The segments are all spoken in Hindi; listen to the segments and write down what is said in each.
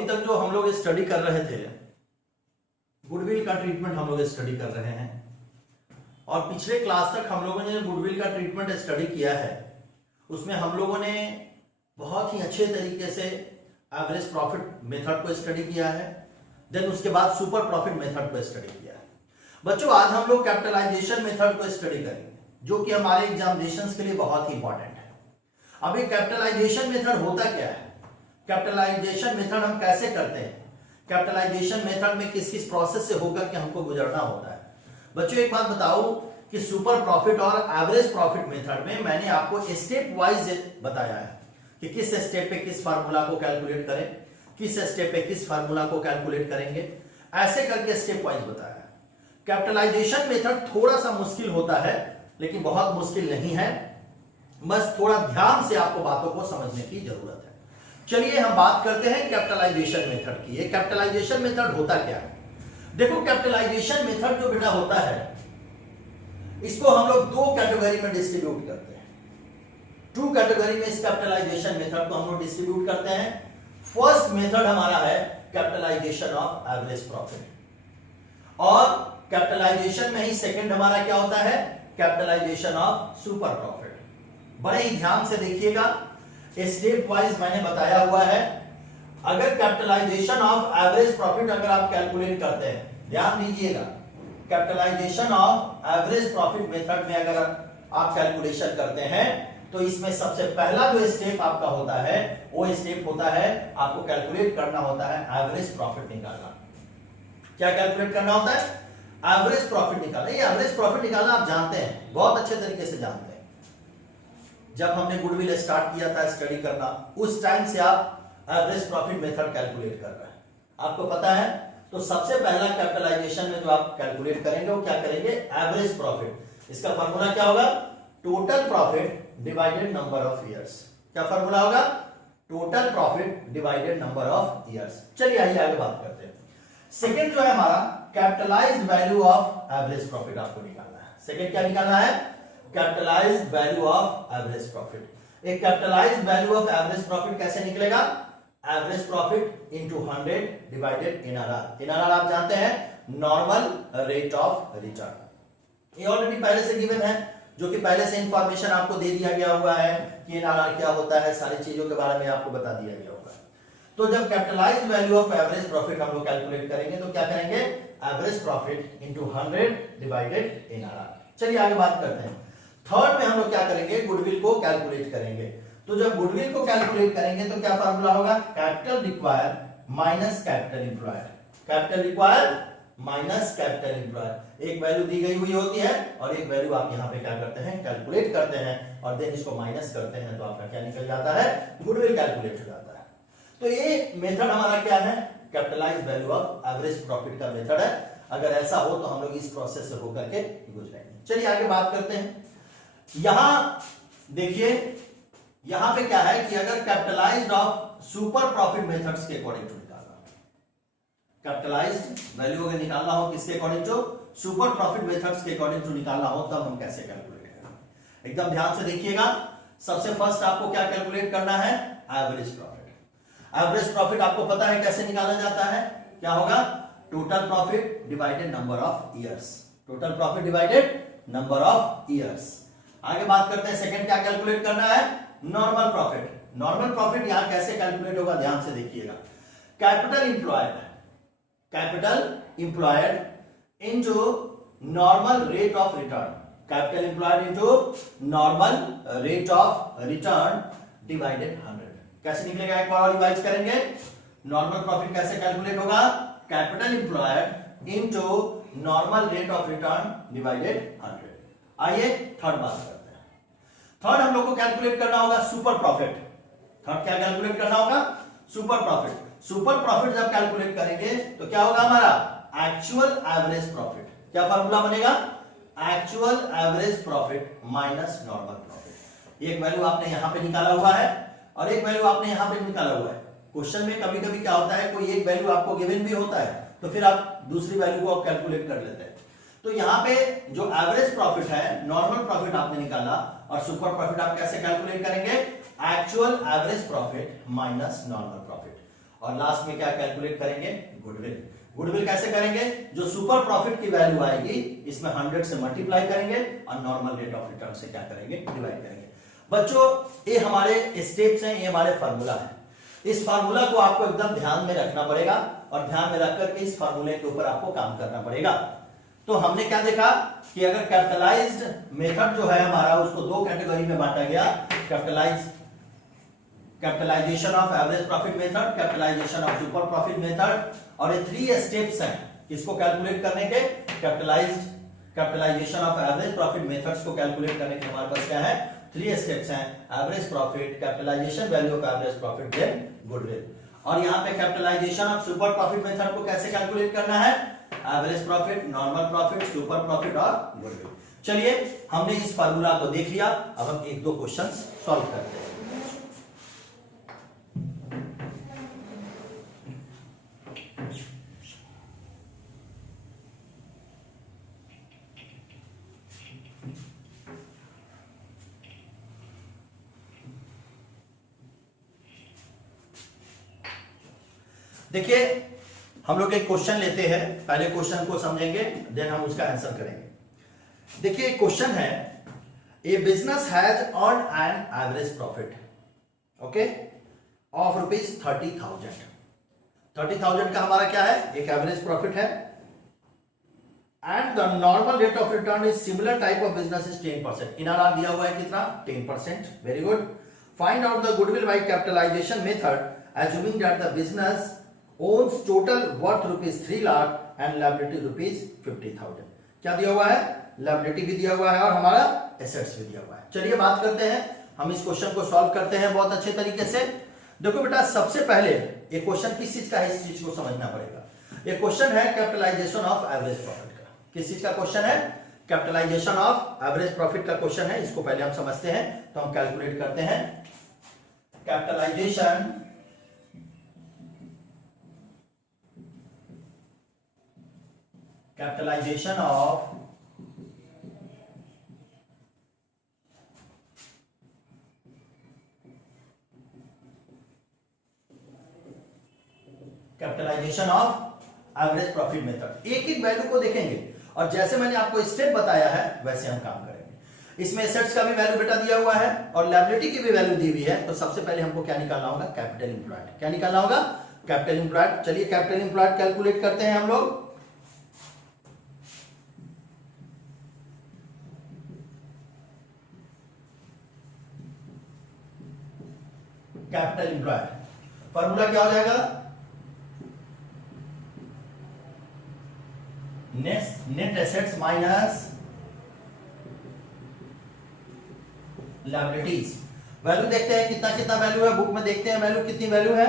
अभी तक जो हम लोग स्टडी कर रहे थे, गुडविल का ट्रीटमेंट हम लोग स्टडी कर रहे हैं, और पिछले क्लास तक हम लोगों ने गुडविल का ट्रीटमेंट स्टडी किया है, उसमें हम लोगों ने बहुत ही अच्छे तरीके से एवरेज प्रॉफिट मेथड को स्टडी किया है, देन उसके बाद सुपर प्रॉफिट मेथड को स्टडी किया है। बच्चों आज हम लोग कैपिटलाइजेशन मेथड को स्टडी करेंगे, जो कि हमारे एग्जामिनेशंस के लिए बहुत ही इंपॉर्टेंट है। अब ये कैपिटलाइजेशन मेथड होता क्या है, कैपिटलाइजेशन मेथड हम कैसे करते हैं, कैपिटलाइजेशन मेथड में किस किस प्रोसेस से होकर के हमको गुजरना होता है। बच्चों एक बात बताओ कि सुपर प्रॉफिट और एवरेज प्रॉफिट मेथड में मैंने आपको स्टेप वाइज बताया है कि किस स्टेप पे किस फार्मूला को कैलकुलेट करें, किस स्टेप पे किस फार्मूला को कैलकुलेट करेंगे, ऐसे करके स्टेप वाइज बताया है। कैपिटलाइजेशन मेथड थोड़ा सा मुश्किल होता है, लेकिन बहुत मुश्किल नहीं है, बस थोड़ा ध्यान से आपको बातों को समझने की जरूरत है। चलिए हम बात करते हैं कैपिटलाइजेशन मेथड की। ये कैपिटलाइजेशन मेथड होता क्या है? देखो कैपिटलाइजेशन मेथड जो बेटा होता है, इसको हम लोग दो कैटेगरी में डिस्ट्रीब्यूट करते हैं। टू कैटेगरी में इस कैपिटलाइजेशन मेथड को हम लोग डिस्ट्रीब्यूट करते हैं। फर्स्ट मेथड हमारा है कैपिटलाइजेशन ऑफ एवरेज प्रॉफिट, और कैपिटलाइजेशन में ही सेकंड हमारा क्या होता है, कैपिटलाइजेशन ऑफ सुपर प्रॉफिट। बड़े ही ध्यान से देखिएगा, स्टेप वाइज मैंने बताया हुआ है। अगर कैपिटलाइजेशन ऑफ एवरेज प्रॉफिट अगर आप कैलकुलेट करते हैं, ध्यान दीजिएगा, capitalization of average profit method में अगर आप कैलकुलेशन करते हैं तो इसमें सबसे पहला जो स्टेप आपका होता है वो स्टेप होता है आपको कैलकुलेट करना होता है एवरेज प्रॉफिट निकालना। क्या कैलकुलेट करना होता है? एवरेज प्रॉफिट निकालना। ये एवरेज प्रॉफिट निकालना आप जानते हैं, बहुत अच्छे तरीके से जानते हैं। जब हमने गुडविल स्टार्ट किया था स्टडी करना, उस टाइम से आप एवरेज प्रॉफिट मेथड कैलकुलेट कर रहे हैं, आपको पता है। तो सबसे पहला कैपिटलाइजेशन में जो आप कैलकुलेट करेंगे वो क्या करेंगे, एवरेज प्रॉफिट। इसका फॉर्मूला क्या होगा, total profit divided number of years. क्या फॉर्मूला होगा, total profit divided number of years. चलिए आइए आगे बात करते हैं। सेकंड जो है हमारा capitalised value of average profit आपको निकालना है। सेकंड क्या निकालना है, capitalised value of average profit. एक capitalised value of average profit कैसे निकलेगा, average profit into 100 divided NRR. NRR आप जानते हैं, नॉर्मल रेट ऑफ रिटर्न। ये ऑलरेडी पहले से गिवन है, जो कि पहले से इंफॉर्मेशन आपको दे दिया गया हुआ है कि एनआरआर क्या होता है, सारी चीजों के बारे में आपको बता दिया गया होगा। तो जब capitalised value of average profit हम लोग कैलकुलेट करेंगे तो क्या करेंगे, average profit into 100 divided NRR. चलिए आगे बात करते हैं। थर्ड में हम लोग क्या करेंगे, गुडविल को कैलकुलेट करेंगे। तो जब गुडविल को कैलकुलेट करेंगे तो क्या फार्मूला होगा, capital require minus capital employed. Capital require minus capital employed. एक वैल्यू दी गई हुई होती है और एक वैल्यू आप यहां पे क्या करते हैं, कैलकुलेट करते हैं, और देन इसको माइनस करते हैं तो आपका क्या निकल जाता है, गुडविल कैलकुलेट हो जाता है। तो ये मेथड हमारा क्या है, capitalised value of average profit का मेथड है। अगर ऐसा हो तो हम लोग इस प्रोसेस से होकर के गुजरेंगे। चलिए आगे बात करते हैं। यहां देखिए, यहां पे क्या है कि अगर capitalized of super profit methods के अकॉर्डिंग टू निकालना, कैपिटलाइज्ड वैल्यू अगर निकालना हो किसके according to, super profit methods के अकॉर्डिंग टू निकालना हो, तब हम कैसे कैलकुलेट करेंगे। एकदम ध्यान से देखिएगा। सबसे फर्स्ट आपको क्या कैलकुलेट करना है, एवरेज प्रॉफिट। एवरेज प्रॉफिट आपको पता है कैसे निकाला जाता है, क्या होगा, total profit divided number of years. Total profit divided number of years. आगे बात करते हैं, सेकंड क्या कैलकुलेट करना है, नॉर्मल प्रॉफिट। नॉर्मल प्रॉफिट यहां कैसे कैलकुलेट होगा, ध्यान से देखिएगा। Capital employed, capital employed into normal rate of return. Capital employed into normal rate of return divided 100। कैसे निकलेगा, एक बार और रिवाइज करेंगे। नॉर्मल प्रॉफिट कैसे कैलकुलेट होगा, capital employed into normal rate of return divided 100। आइए थर्ड बात करते हैं। थर्ड हम लोग को कैलकुलेट करना होगा सुपर प्रॉफिट। थर्ड क्या कैलकुलेट करना होगा, सुपर प्रॉफिट। सुपर प्रॉफिट जब कैलकुलेट करेंगे तो क्या होगा हमारा, एक्चुअल एवरेज प्रॉफिट। क्या फॉर्मूला बनेगा, actual average profit minus normal profit. एक वैल्यू आपने यहां पे निकाला हुआ है और एक वैल्यू आपने यहां पे निकाला हुआ है। क्वेश्चन में कभी कभी क्या होता है, कोई एक वैल्यू आपको गिवन भी होता है तो फिर आप दूसरी वैल्यू को आप कैलकुलेट कर लेते हैं। तो यहां पे जो एवरेज प्रॉफिट है, नॉर्मल प्रॉफिट आपने निकाला, और सुपर प्रॉफिट आप कैसे कैलकुलेट करेंगे, actual average profit minus normal profit. और लास्ट में क्या कैलकुलेट करेंगे, गुडविल। गुडविल कैसे करेंगे, जो सुपर प्रॉफिट की वैल्यू आएगी इसमें 100 से मल्टीप्लाई करेंगे और नॉर्मल रेट ऑफ रिटर्न से क्या करेंगे, डिवाइड करेंगे। बच्चों ये हमारे स्टेप्स हैं, ये हमारे फार्मूला है। इस फार्मूला को आपको एकदम ध्यान में रखना पड़ेगा और ध्यान में रख करके इस फार्मूले के ऊपर आपको काम करना पड़ेगा। तो हमने क्या देखा कि अगर कैपिटलाइज्ड मेथड जो है हमारा, उसको दो कैटेगरी में बांटा गया, capitalization of average profit method, capitalization of super profit method, और ये 3 स्टेप्स हैं इसको कैलकुलेट करने के। Capitalization of average profit methods को कैलकुलेट करने के हमारे पास क्या है, 3 स्टेप्स हैं, average profit, capitalization value of average profit, then goodwill. और यहाँ पे capitalization of super profit method को कैसे कैलकुलेट करना है, average profit, normal profit, super profit और गुडविल। चलिए हमने इस फार्मूला को देख लिया, अब हम 1-2 क्वेश्चंस सॉल्व करते हैं। देखिए हम लोग एक क्वेश्चन लेते हैं, पहले क्वेश्चन को समझेंगे देन हम उसका आंसर करेंगे। देखिए क्वेश्चन है, a business has earn an average profit okay of ₹30,000। 30,000 का हमारा क्या है, एक एवरेज प्रॉफिट है, and the normal rate of return is similar type of business is 10%। NRR दिया हुआ है कितना, 10%। Very good. Find out the goodwill by capitalisation method assuming that the business owns total worth ₹3 lakh and liability ₹50,000। क्या दिया हुआ है, लायबिलिटी भी दिया हुआ है और हमारा एसेट्स भी दिया हुआ है। चलिए बात करते हैं, हम इस क्वेश्चन को सॉल्व करते हैं बहुत अच्छे तरीके से। देखो बेटा सबसे पहले ये क्वेश्चन किस चीज का है, इस चीज को समझना पड़ेगा। ये क्वेश्चन है कैपिटलाइजेशन ऑफ एवरेज प्रॉफिट का। किस चीज का क्वेश्चन है, कैपिटलाइजेशन ऑफ एवरेज प्रॉफिट का क्वेश्चन है। इसको पहले हम समझते हैं, तो हम कैलकुलेट करते हैं capitalization of average profit method. एक एक वैल्यू को देखेंगे और जैसे मैंने आपको स्टेप बताया है वैसे हम काम करेंगे। इसमें एसेट्स का भी वैल्यू बेटा दिया हुआ है और लायबिलिटी की भी वैल्यू दी हुई है। तो सबसे पहले हमको क्या निकालना होगा, कैपिटल एम्प्लॉयड। क्या निकालना होगा, कैपिटल एम्प्लॉयड। चलिए कैपिटल एम्प्लॉयड कैलकुलेट करते हैं हम लोग। कैपिटल एम्प्लॉयड फॉर्मूला क्या हो जाएगा, net assets minus liabilities. Value देखते हैं कितना कितना वैल्यू है, बुक में देखते हैं वैल्यू कितनी वैल्यू है।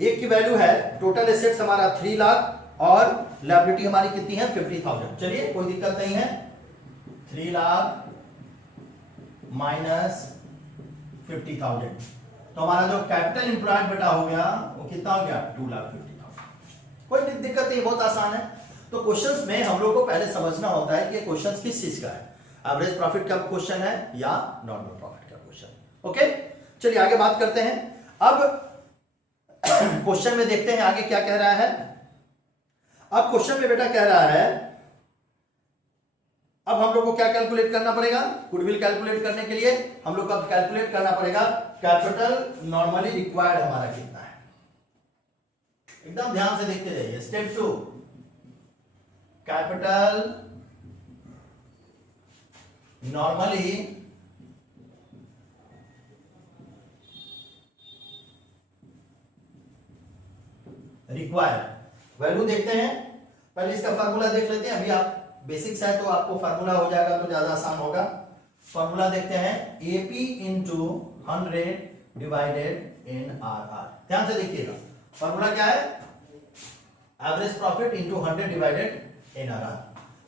एक की वैल्यू है, टोटल एसेट्स हमारा 3 लाख और लायबिलिटी हमारी कितनी है 50,000। चलिए कोई दिक्कत नहीं है, 3 लाख माइनस 50,000, तो हमारा जो कैपिटल एम्प्लॉयड बेटा हो गया वो कितना हो गया 2,50,000। कोई दिक्कत नहीं, बहुत आसान है। तो क्वेश्चंस में हम लोग को पहले समझना होता है कि क्वेश्चंस किस चीज का है, एवरेज प्रॉफिट का क्वेश्चन है या नॉर्मल प्रॉफिट का क्वेश्चन। ओके चलिए आगे बात करते हैं। अब क्वेश्चन में देखते हैं आगे क्या कह रहा है। अब क्वेश्चन में बेटा कह रहा है, अब हम लोग को क्या कैलकुलेट करना पड़ेगा, गुडविल कैलकुलेट करने के लिए हम लोग को अब कैलकुलेट करना पड़ेगा कैपिटल नॉर्मली रिक्वायर्ड हमारा कितना है। एकदम ध्यान से देखते जाइए। Step 2, capital normally required. Value देखते हैं, पहले इसका फार्मूला देख लेते हैं। अभी आप बेसिक्स है तो आपको फार्मूला हो जाएगा तो ज्यादा आसान होगा। फार्मूला देखते हैं, AP into 100 divided in are. ध्यान से देखिएगा, फार्मूला क्या है, average profit into 100 divided in are.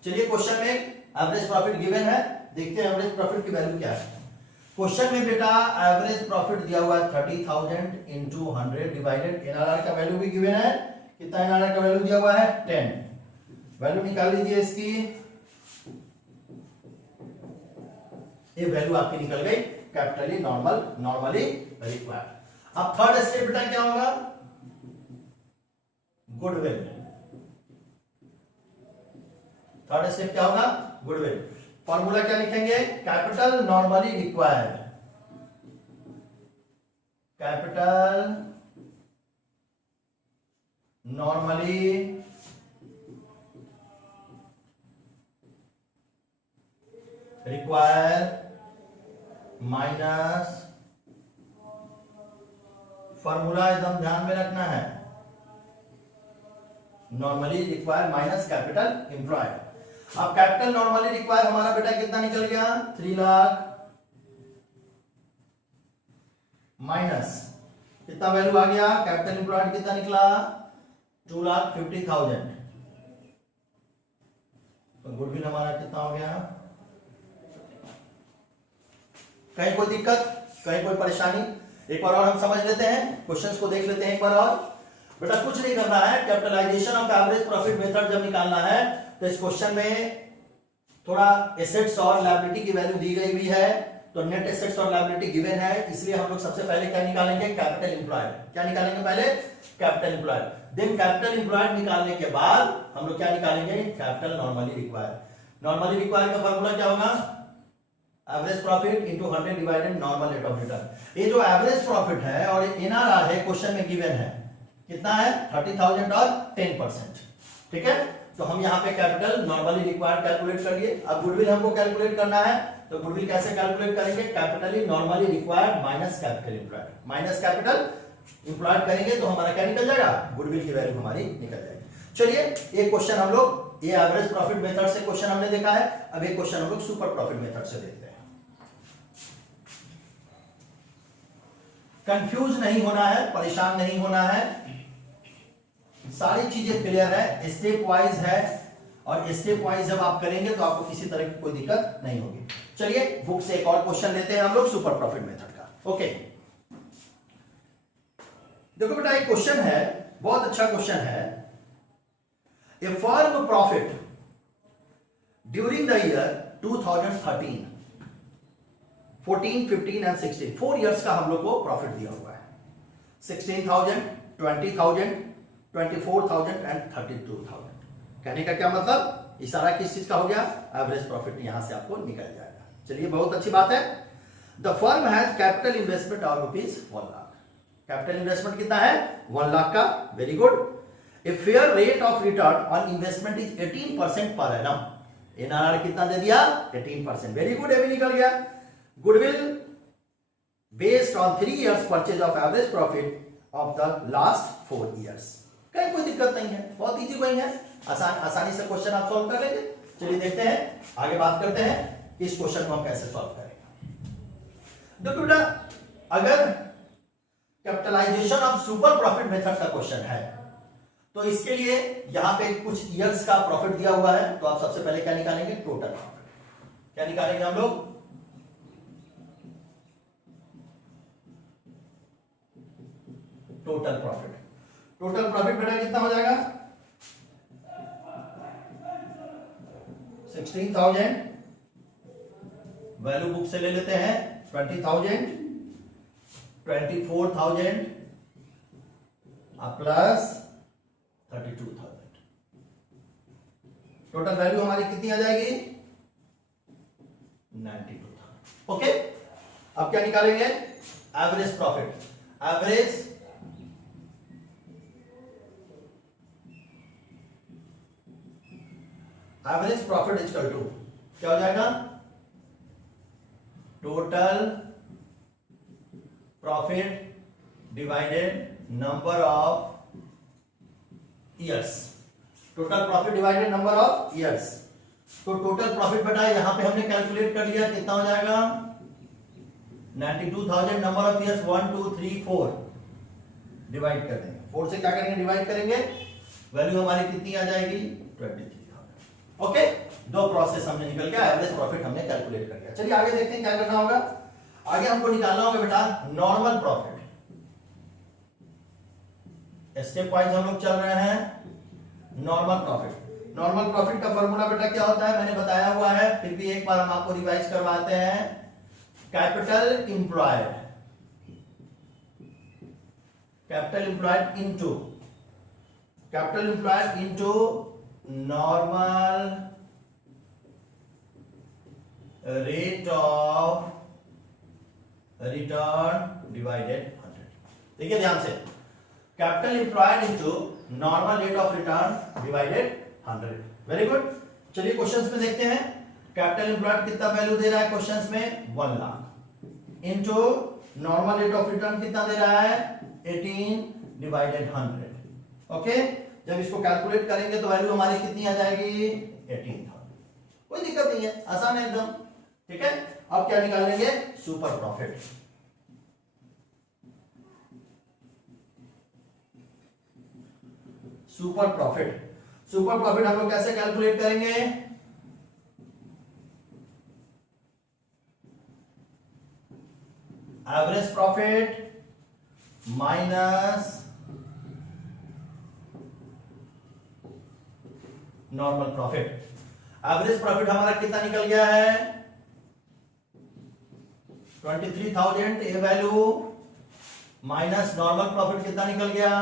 चलिए क्वेश्चन में एवरेज प्रॉफिट गिवन है, देखते हैं एवरेज प्रॉफिट की वैल्यू क्या है। क्वेश्चन में बेटा एवरेज प्रॉफिट दिया हुआ है 30,000 इंटू 100 डिवाइडेड एनआरआर का वैल्यू भी गिवन है। कितना एनआरआर का वैल्यू दिया हुआ है 10। वैल्यू निकाल लीजिए इसकी, ये वैल्यू आपकी निकल गई कैपिटली नॉर्मली रिक्वायर्ड। अब थर्ड स्टेप बेटा क्या होगा, गुडविल। थर्ड स्टेप क्या होगा? गुडविल। फॉर्मूला क्या लिखेंगे? Capital normally required, capital normally require minus, formula एकदम ध्यान में रखना है, normally require minus capital employed. अब कैपिटल नॉर्मली रिक्वायर हमारा बेटा कितना निकल गया? 3 लाख माइनस कितना वैल्यू आ गया? कैपिटल एम्प्लॉयड कितना निकला? 2,50,000। तो गुडविल हमारा कितना हो गया? कहीं कोई दिक्कत, कहीं कोई परेशानी? एक बार और हम समझ लेते हैं, क्वेश्चंस को देख लेते हैं एक बार और। बेटा कुछ नहीं करना है, capitalization of average profit method जब निकालना है तो इस क्वेश्चन में थोड़ा एसेट्स और लायबिलिटी की वैल्यू दी गई हुई है, तो नेट एसेट्स और लायबिलिटी गिवन है, इसलिए हम लोग सबसे पहले क्या निकालेंगे? Capital employed. क्या निकालेंगे? पहले capital employed. Then capital employed निकालने के बाद हम लोग क्या निकालेंगे? Capital normally required. Normally required का फॉर्मूला क्या होगा? Average profit into 100 divided normal rate of return. ये जो एवरेज प्रॉफिट है और एनआरआर है क्वेश्चन में गिवन है, कितना है? 30,000 और 10%। ठीक है, तो हम यहाँ पे कैपिटल नॉर्मली रिक्वायर्ड कैलकुलेट कर लिए। अब गुडविल हमको कैलकुलेट करना है, तो गुडविल कैसे कैलकुलेट करेंगे? Capital normally required minus capital employed. Minus capital employed करेंगे तो हमारा क्या निकल जाएगा? गुडविल की वैल्यू हमारी निकल जाएगी। चलिए एक क्वेश्चन हम लोग, ये एवरेज प्रॉफिट मेथड से क्वेश्चन हमने देखा है, अब एक क्वेश्चन हम लोग सुपर प्रॉफिट मेथड से देखते हैं। कंफ्यूज नहीं होना है, परेशान नहीं होना है, सारी चीजें क्लियर है, स्टेप वाइज है, और स्टेप वाइज जब आप करेंगे तो आपको किसी तरह की कोई दिक्कत नहीं होगी। चलिए बुक से एक और क्वेश्चन लेते हैं हम लोग सुपर प्रॉफिट मेथड का। ओके, देखो बेटा एक क्वेश्चन है, बहुत अच्छा क्वेश्चन है। A firm profit during the year 2013, 14, 15 and 16, 4 years का हम लोग को प्रॉफिट दिया हुआ है। 16,000, 20,000, 24,000 एंड 32,000। कहने का क्या मतलब? इशारा किस चीज का हो गया? एवरेज प्रॉफिट यहां से आपको निकल जाएगा। चलिए बहुत अच्छी बात है। The firm has capital investment of ₹1 lakh. Capital investment कितना है? 1 लाख का। Very good. A fair rate of return on investment is 18% per annum. NRR कितना दे दिया? 18%। वेरी गुड, ये भी निकल गया। Goodwill based on 3 years purchase of average profit of the last 4 years। कहीं कोई दिक्कत नहीं है, बहुत इजी गोइंग है, आसानी से क्वेश्चन आप सॉल्व कर लेंगे। चलिए देखते हैं, आगे बात करते हैं इस क्वेश्चन को हम कैसे सॉल्व करेंगे। देखो बेटा, अगर capitalization of super profit method का क्वेश्चन है तो इसके लिए यहां पे कुछ ईयर्स का प्रॉफिट दिया हुआ है, तो आप सबसे पहले क्या निकालेंगे? Total profit. क्या निकालेंगे हम लोग? Total profit. टोटल प्रॉफिट बेटा कितना हो जाएगा? 16,000, वैल्यू बुक से ले लेते हैं 20,000, 24,000 प्लस 32,000। टोटल वैल्यू हमारी कितनी आ जाएगी? 92,000। ओके, अब क्या निकालेंगे? Average profit. Average profit equal to क्या हो जाएगा? Total profit divided number of years. Total profit divided number of years. तो टोटल प्रॉफिट बेटा यहां पे हमने कैलकुलेट कर लिया, कितना हो जाएगा? 92,000। नंबर ऑफ ईयर्स 1, 2, 3, 4 डिवाइड कर देंगे। 4 से क्या करेंगे? डिवाइड करेंगे। वैल्यू हमारी कितनी आ जाएगी? 23,000। ओके, दो प्रोसेस हमने निकल गया, एवरेज प्रॉफिट हमने कैलकुलेट कर लिया। चलिए आगे देखते हैं क्या करना होगा। आगे हमको निकालना होगा बेटा नॉर्मल प्रॉफिट। स्टेप वाइज हम लोग चल रहे हैं। Normal profit. नॉर्मल प्रॉफिट का फॉर्मूला बेटा क्या होता है? मैंने बताया हुआ है, फिर भी एक बार हम आपको रिवाइज करवाते हैं। Capital employed, capital employed into capital employed into normal rate of return divided 100। देखिए ध्यान से, capital employed into normal rate of return divided 100। Very good. चलिए क्वेश्चंस में देखते हैं। कैपिटल एम्प्लॉयड कितना वैल्यू दे रहा है क्वेश्चंस में, 1 lakh into normal rate of return कितना दे रहा है, 18 डिवाइडेड 100। ओके, जब इसको कैलकुलेट करेंगे तो वैल्यू हमारी कितनी आ जाएगी, 18,000। कोई दिक्कत नहीं है, आसान है एकदम। ठीक है, अब क्या निकालेंगे, super profit. Super profit, super profit हम लोग कैसे कैलकुलेट करेंगे, average profit minus normal profit. Average profit हमारा कितना निकल गया है, 23,000 ए वैल्यू, माइनस नॉर्मल प्रॉफिट कितना निकल गया,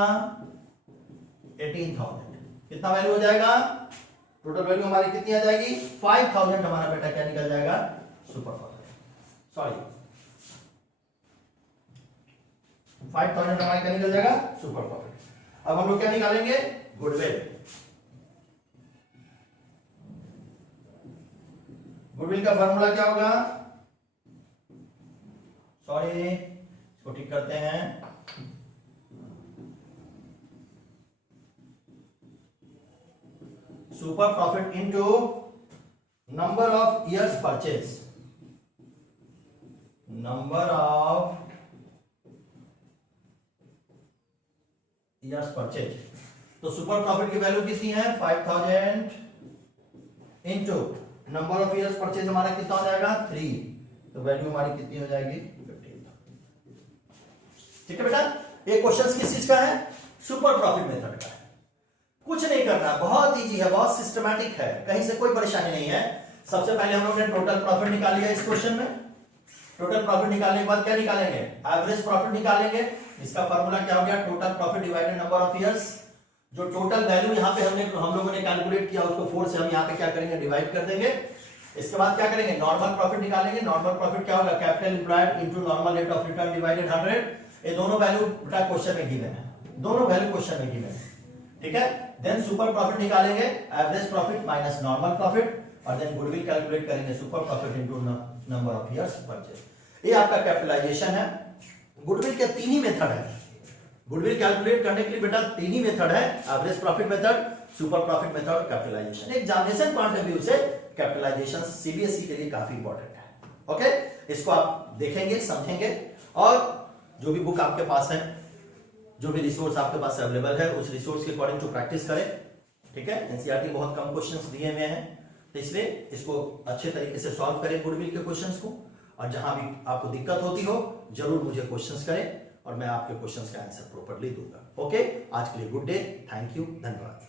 18,000। कितना वैल्यू हो जाएगा, टोटल वैल्यू हमारी कितनी आ जाएगी, 5,000 हमारा बेटा क्या निकल जाएगा, सुपर प्रॉफिट। सॉरी 5,000 हमारा क्या निकल जाएगा, सुपर प्रॉफिट। अब हम लोग क्या निकालेंगे, गुडविल। गुडविल का फॉर्मूला क्या होगा, सॉरी इसको ठीक करते हैं, super profit into number of years purchase, number of years purchase. तो सुपर प्रॉफिट की वैल्यू कितनी है, 5,000 into number of years purchase हमारा कितना हो जाएगा, 3। तो वैल्यू हमारी कितनी हो जाएगी, 15,000। ठीक है बेटा, ये क्वेश्चन किस चीज का है, सुपर प्रॉफिट मेथड का है। कुछ नहीं करना, बहुत इजी है, बहुत सिस्टमैटिक है, कहीं से कोई परेशानी नहीं है। सबसे पहले हम लोग ने टोटल प्रॉफिट निकाल लिया इस क्वेश्चन में। टोटल प्रॉफिट निकालने के बाद क्या निकालेंगे, एवरेज प्रॉफिट निकालेंगे। इसका फॉर्मूला क्या हो गया, total profit divided number of years. जो टोटल वैल्यू यहाँ पे हम लोगों ने कैलकुलेट किया उसको 4 से हम यहाँ पे क्या करेंगे, डिवाइड कर देंगे। इसके बाद क्या करेंगे, नॉर्मल प्रॉफिट निकालेंगे। नॉर्मल प्रॉफिट क्या होगा, capital employed into normal rate of return divided 100। ये दोनों वैल्यू बेटा क्वेश्चन में गिवन है, दोनों वैल्यू क्वेश्चन में गिवन है। ठीक है, देन सुपर प्रॉफिट निकालेंगे, average profit minus normal profit, और देन गुडविल कैलकुलेट करेंगे, super profit into number of years purchase. ये आपका कैपिटलाइजेशन है। गुडविल के 3 ही मेथड है, गुडविल कैलकुलेट करने के लिए बेटा 3 ही मेथड है, average profit method, super profit method और capitalisation. Examination point of view से कैपिटलाइजेशन सीबीएसई के लिए काफी इंपॉर्टेंट है। ओके, इसको आप देखेंगे, समझेंगे, और जो भी बुक आपके पास है, जो भी रिसोर्स आपके पास अवेलेबल है, उस रिसोर्स के अकॉर्डिंग टू प्रैक्टिस करें। ठीक है, एनसीईआरटी में बहुत कम क्वेश्चंस दिए हुए हैं, तो इसलिए इसको अच्छे तरीके से सॉल्व करें गुडविल के क्वेश्चंस को, और जहां भी आपको दिक्कत होती हो जरूर मुझे क्वेश्चंस करें और मैं आपके क्वेश्चंस का आंसर प्रॉपर्ली दूंगा। ओके, आज के लिए गुड डे, थैंक यू, धन्यवाद।